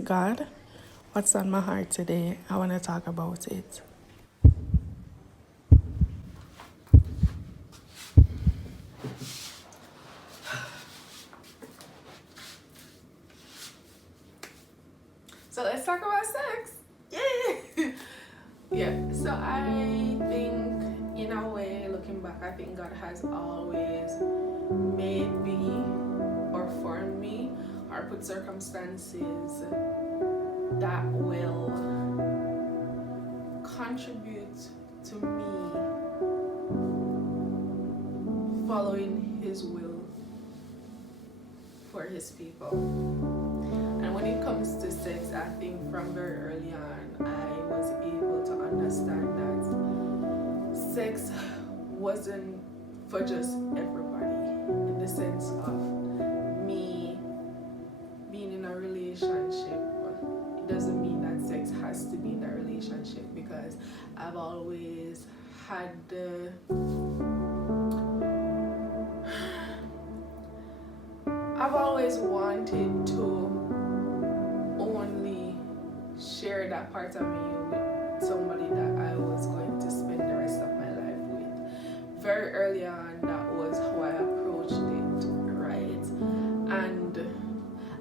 God, what's on my heart today? I want to talk about it. So let's talk about sex. Yay! Yeah, so I think, in a way, looking back, I think God has always made me or formed me or put circumstances that will contribute to me following His will for His people. And when it comes to sex, I think from very early on, I was able to understand that sex wasn't for just everybody, in the sense of me being in a relationship. It doesn't mean that sex has to be in that relationship, because I've always had I've always wanted to only share that part of me with somebody that I was going to spend the rest of my life with. Very early on, that was how I approached it, right? And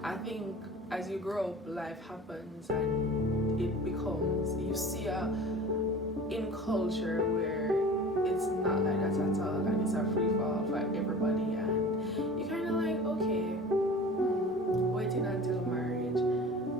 I think as you grow up, life happens and it becomes, you see in culture where it's not like that at all, and it's a free fall for everybody, and you kind of like, okay, waiting until marriage.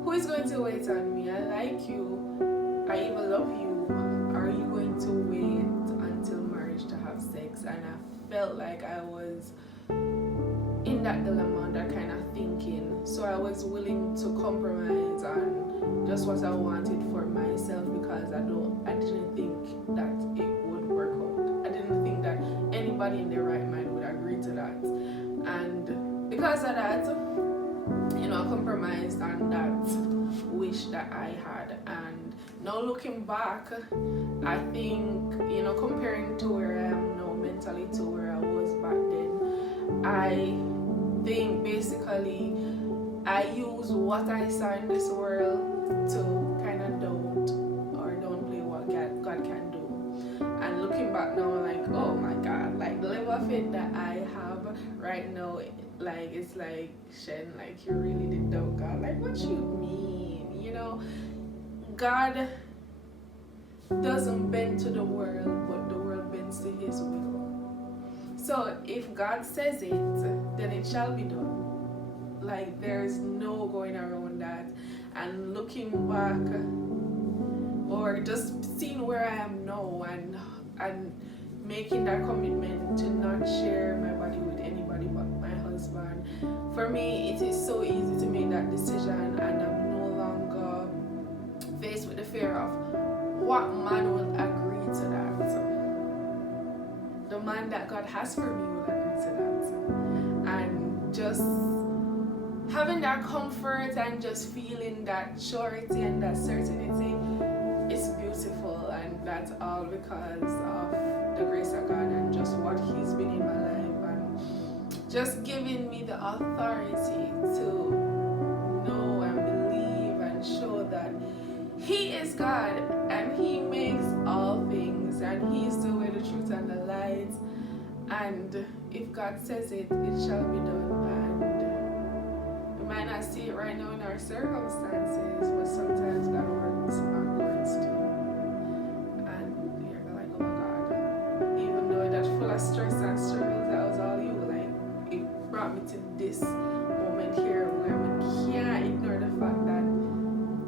Who is going to wait on me? I like you, I even love you. Are you going to wait until marriage to have sex? And I felt like I was in that dilemma, that kind of thinking. So I was willing to compromise on just what I wanted for myself, because I didn't think that it would work out. I didn't think that anybody in their right mind would agree to that. And because of that, I compromised on that wish that I had. And now looking back, I think, comparing to where I am now mentally to where I was back then, I think basically I use what I saw in this world to kind of downplay what God can do. And looking back now, I'm like, oh my God, like the level of faith that I have right now, like it's like, Shen, like you really did doubt God. Like, what you mean? God doesn't bend to the world, but the world bends to His will. So if God says it, then it shall be done. Like, there's no going around that. And looking back, or just seeing where I am now, and making that commitment to not share my body with anybody but my husband, for me it is so easy to make that decision, and I'm no longer faced with the fear of what man will agree to that. The man that God has for me will agree to that. And just having that comfort and just feeling that surety and that certainty is beautiful, and that's all because of the grace of God and just what He's been in my life, and just giving me the authority to know and believe and show that He is God and He makes all things, and He is the way, the truth, and the light. And if God says it, it shall be done. And we might not see it right now in our circumstances, but sometimes God works backwards too. And you're like, oh my God, even though that's full of stress and struggles, that was all you. Like, it brought me to this moment here where we can't ignore the fact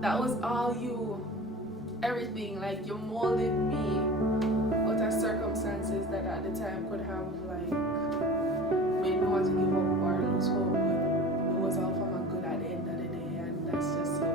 that was all you. Everything, like, you molded me out of circumstances that at the time could have like made me want to give up or lose hope, but it was all for my good at the end of the day, and that's just so